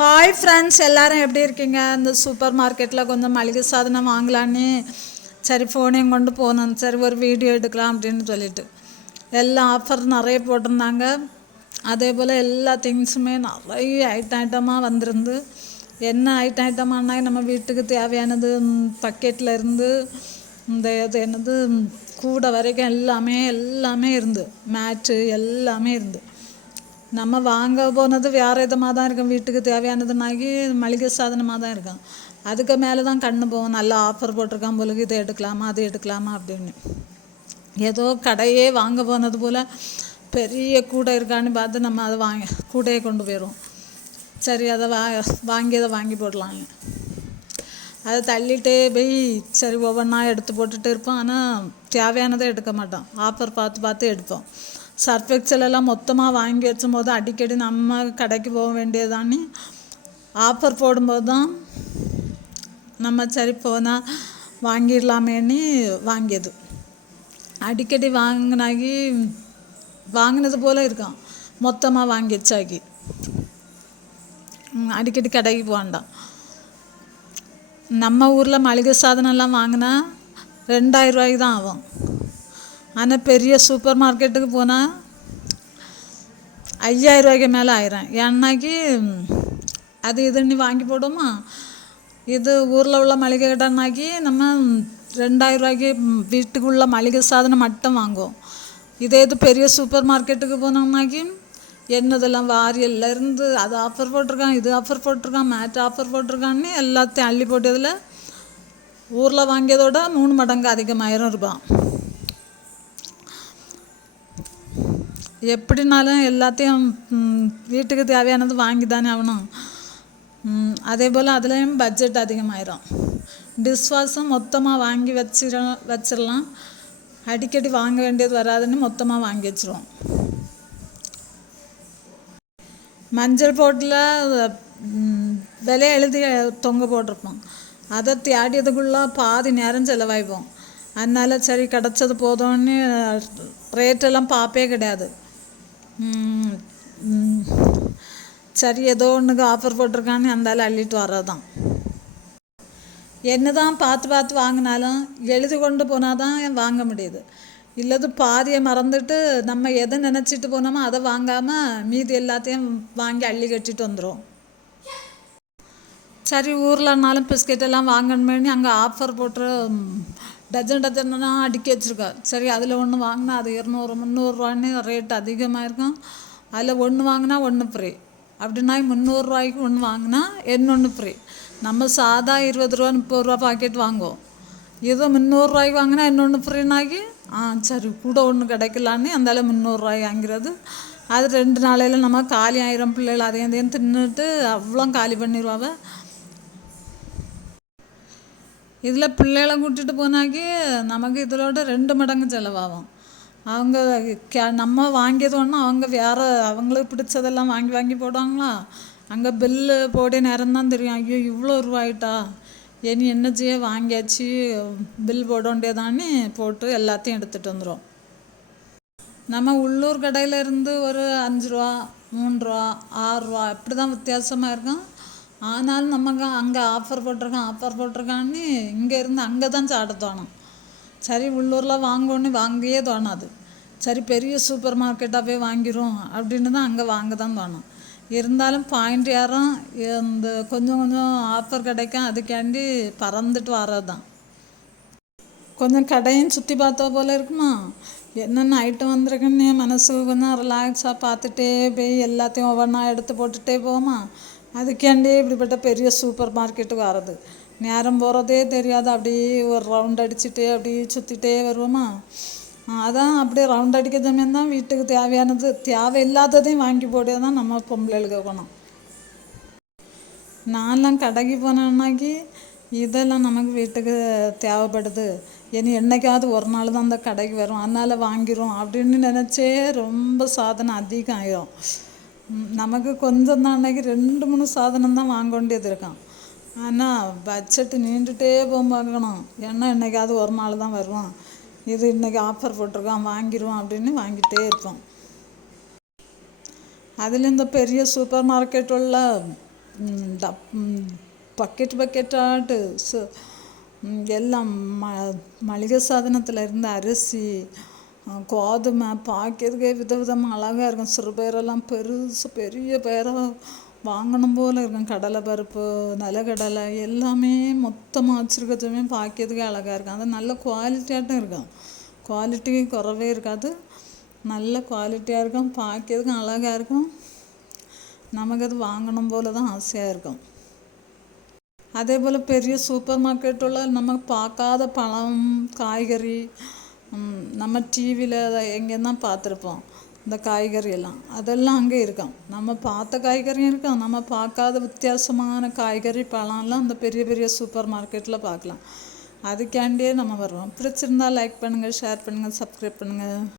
Hi friends எல்லாரும் எப்படி இருக்கீங்க? இந்த சூப்பர் மார்க்கெட்டில் கொஞ்சம் மளிகை சாதனம் வாங்கலான்னு சரி ஃபோனையும் கொண்டு போனோம். சரி ஒரு வீடியோ எடுக்கலாம் அப்படின்னு சொல்லிட்டு. எல்லா ஆஃபர் நிறைய போட்டிருந்தாங்க. அதே போல் எல்லா திங்ஸுமே நிறைய ஐட்டம் ஐட்டமாக வந்திருந்து என்ன ஐட்டம் ஐட்டமானா நம்ம வீட்டுக்கு தேவையானது பக்கெட்டில் இருந்து இந்த இது என்னது கூடை வரைக்கும் எல்லாமே எல்லாமே இருந்து மேட்டு எல்லாமே இருந்து. நம்ம வாங்க போனது வேறு விதமாக தான் இருக்கும். வீட்டுக்கு தேவையானதுனாக்கி மளிகை சாதனமாக தான் இருக்கும். அதுக்கு மேலே தான் கண்ணு போகும். நல்லா ஆஃபர் போட்டிருக்கான் போலுக்கு இதை எடுக்கலாமா அது எடுக்கலாமா அப்படின்னு. ஏதோ கடையே வாங்க போனது போல் பெரிய கூடை இருக்கான்னு பார்த்து நம்ம அதை வாங்க கூடையை கொண்டு போயிடுவோம். சரி அதை வா வாங்கி அதை வாங்கி போடலாங்க அதை தள்ளிட்டே போய் சரி ஒவ்வொன்றா எடுத்து போட்டுட்டு இருப்போம். ஆனால் தேவையானதை எடுக்க மாட்டோம். ஆஃபர் பார்த்து பார்த்து எடுப்போம். சர்ஃப் எக்ஸல் எல்லாம் மொத்தமாக வாங்கி வச்சும் போது அடிக்கடி நம்ம கடைக்கு போக வேண்டியதானே ஆஃபர் போடும்போது தான் நம்ம சரி போனால் வாங்கிடலாமேன்னு வாங்கியது அடிக்கடி வாங்கினாகி வாங்கினது போல் இருக்கான் மொத்தமாக வாங்கி வச்சாகி அடிக்கடி கடைக்கு போகண்டாம் நம்ம ஊரில் மளிகை சாதனம்லாம் வாங்கினா ரெண்டாயிரம் ரூபாய்க்கு தான் ஆகும் ஆனால் பெரிய சூப்பர் மார்க்கெட்டுக்கு போனால் ஐயாயிரம் ரூபாய்க்கு மேலே ஆயிரும். ஏன்னாக்கி அது இதுன்னு வாங்கி போடுமா இது ஊரில் உள்ள மளிகை கடைனாக்கி நம்ம ரெண்டாயிரம் ரூபாய்க்கு வீட்டுக்குள்ள மளிகை சாதனம் மட்டும் வாங்குவோம். இதே இது பெரிய சூப்பர் மார்க்கெட்டுக்கு போனோம்னாக்கி என்னதெல்லாம் வாரியல்ல இருந்து அது ஆஃபர் போட்டிருக்கான் இது ஆஃபர் போட்டிருக்கான் மேட் ஆஃபர் போட்டிருக்கான்னு எல்லாத்தையும் அள்ளி போட்டதில் ஊரில் வாங்கியதோட மூணு மடங்கு அதிகமாயிரம் ரூபாய். எப்படினாலும் எல்லாத்தையும் வீட்டுக்கு தேவையானது வாங்கி தானே ஆகணும் அதே போல் அதுலேயும் பட்ஜெட் அதிகமாயிரும். டிஷ்வாஷும் மொத்தமாக வாங்கி வச்சிட வச்சிடலாம் அடிக்கடி வாங்க வேண்டியது வராதுன்னு மொத்தமாக வாங்கி வச்சிருவோம். மஞ்சள் போட்டில் விலை எழுதி தொங்க போட்டிருப்போம். அதை தேடியதுக்குள்ளே பாதி நேரம் செலவாய்ப்போம். அதனால சரி கிடச்சது போதும்னு ரேட்டெல்லாம் பார்ப்பே கிடையாது. சரி ஏதோ ஒன்றுக்கு ஆஃபர் போட்டிருக்கான்னு அந்தாலும் அள்ளிட்டு வர்றதான் என்ன தான் பார்த்து பார்த்து வாங்கினாலும் எழுதி கொண்டு போனால் தான் வாங்க முடியுது. இல்லது பாதியை மறந்துட்டு நம்ம எதை நினச்சிட்டு போனோமோ அதை வாங்காமல் மீதி எல்லாத்தையும் வாங்கி அள்ளி கட்டிட்டு வந்துடும் சரி ஊர்லனாலும் பிஸ்கெட் எல்லாம் வாங்கணுமேனு அங்கே ஆஃபர் போட்டு டஜன் டஜன்னா அடுக்கி வச்சுருக்கா. சரி அதில் ஒன்று வாங்கினா அது இரநூறு முந்நூறுரூவான்னு ரேட் அதிகமாக இருக்கும் அதில் ஒன்று வாங்கினா ஒன்று ஃப்ரீ அப்படின்னா முந்நூறுரூவாய்க்கு ஒன்று வாங்கினா இன்னொன்று ஃப்ரீ நம்ம சாதா இருபது ரூபா முப்பது ரூபா பாக்கெட் வாங்குவோம். ஏதோ முந்நூறுரூவாய்க்கு வாங்கினா இன்னொன்று ஃப்ரீனாக்கி ஆ சரி கூட ஒன்று கிடைக்கலான்னு அந்தால முந்நூறுரூவாய் வாங்கிறது. அது ரெண்டு நாளையில் நம்ம காலி ஆயிரம் பிள்ளைகள் அதையும் அதையும் தின்னுட்டு அவ்வளோ காலி பண்ணிடுவாங்க இதில் பிள்ளைகளை கூட்டிகிட்டு போனாக்கி நமக்கு இதோட ரெண்டு மடங்கு செலவாகும். அவங்க கே நம்ம வாங்கியது அவங்க வேறு அவங்களுக்கு பிடிச்சதெல்லாம் வாங்கி வாங்கி போடுவாங்களா? அங்கே பில்லு போட நேரம் தான் தெரியும். ஐயோ இவ்வளோ ரூபாயிட்டா? இனி என்ன செய்ய வாங்கியாச்சு பில் போட வேண்டியதான்னு போட்டு எல்லாத்தையும் எடுத்துகிட்டு வந்துடும் நம்ம உள்ளூர் கடையில் இருந்து ஒரு அஞ்சு ரூபா மூணு ரூபா ஆறுரூவா இப்படி தான் வித்தியாசமாக இருக்கும். ஆனாலும் நமக்கு அங்கே ஆஃபர் போட்டிருக்கான் ஆஃபர் போட்டிருக்கான்னு இங்கே இருந்து அங்கே தான் சாட தோணும். சரி உள்ளூரில் வாங்கணுன்னு வாங்கியே தோணாது. சரி பெரிய சூப்பர் மார்க்கெட்டாக போய் வாங்கிரும் அப்படின்னு தான் அங்கே வாங்க தான் தோணும். இருந்தாலும் பாயிண்ட் யாரும் இந்த கொஞ்சம் கொஞ்சம் ஆஃபர் கிடைக்கும் அதுக்காண்டி பறந்துட்டு வர்றது தான் கொஞ்சம் கடையும் சுற்றி பார்த்தா போல இருக்குமா? என்னென்ன ஐட்டம் வந்திருக்குன்னு மனசுக்கு கொஞ்சம் ரிலாக்ஸாக பார்த்துட்டே போய் எல்லாத்தையும் ஒவ்வொன்றா எடுத்து போட்டுகிட்டே போமா அதுக்கேண்டி இப்படிப்பட்ட பெரிய சூப்பர் மார்க்கெட்டுக்கு வர்றது. நேரம் போகிறதே தெரியாது. அப்படியே ஒரு ரவுண்ட் அடிச்சுட்டே அப்படியே சுற்றிட்டே வருவோமா? அதான் அப்படியே ரவுண்ட் அடிக்க சமயம் தான் வீட்டுக்கு தேவையானது தேவையில்லாததையும் வாங்கி போட்டே தான் நம்ம பொம்பளைகளுக்கு குணம் நான்லாம் கடைக்கு போனேன்னாக்கி இதெல்லாம் நமக்கு வீட்டுக்கு தேவைப்படுது. இனி என்னைக்காவது ஒரு நாள் தான் அந்த கடைக்கு வரும். அதனால் வாங்கிரும் அப்படின்னு நினச்சே ரொம்ப சாதனை அதிகம் ஆயிரும். நமக்கு கொஞ்சம் தான் அன்னைக்கு ரெண்டு மூணு சாதனம் தான் வாங்க வேண்டியது இருக்கும் ஆனால் பட்ஜெட்டு நீண்டுட்டே போக பார்க்கணும். ஏன்னா இன்றைக்காவது ஒரு நாள் தான் வருவோம் இது இன்னைக்கு ஆஃபர் போட்டிருக்கான் வாங்கிடுவோம் அப்படின்னு வாங்கிட்டே இருப்போம். அதில் இந்த பெரிய சூப்பர் மார்க்கெட் உள்ள பக்கெட் பக்கெட்டாட்டு சு எல்லாம் ம மளிகை சாதனத்தில் இருந்த அரிசி கோதுமை பார்க்கறதுக்கே விதவிதமாக அழகாக இருக்கும். சிறு பேரெல்லாம் பெருசு பெரிய பேராக வாங்கணும் போல் இருக்கும். கடலை பருப்பு நிலக்கடலை எல்லாமே மொத்தமாக வச்சுருக்கிறதுமே பார்க்கறதுக்கே அழகாக இருக்கும். அது நல்ல குவாலிட்டியாகட்டும் இருக்கும். குவாலிட்டி குறவே இருக்காது. நல்ல குவாலிட்டியாக இருக்கும். பார்க்கறதுக்கும் அழகாக இருக்கும். நமக்கு அது வாங்கணும் போல தான் ஆசையாக இருக்கும். அதே போல் பெரிய சூப்பர் மார்க்கெட்டுள்ள நம்ம பார்க்காத பழம் காய்கறி நம்ம டிவியில் எங்கேயும் தான் பார்த்துருப்போம். இந்த காய்கறி எல்லாம் அதெல்லாம் அங்கே இருக்கும். நம்ம பார்த்த காய்கறியும் இருக்கும். நம்ம பார்க்காத வித்தியாசமான காய்கறி பழம்லாம் அந்த பெரிய பெரிய சூப்பர் மார்க்கெட்டில் பார்க்கலாம். அதுக்காண்டியே நம்ம வருவோம் பிடிச்சிருந்தா லைக் பண்ணுங்கள் ஷேர் பண்ணுங்கள் சப்ஸ்கிரைப் பண்ணுங்கள்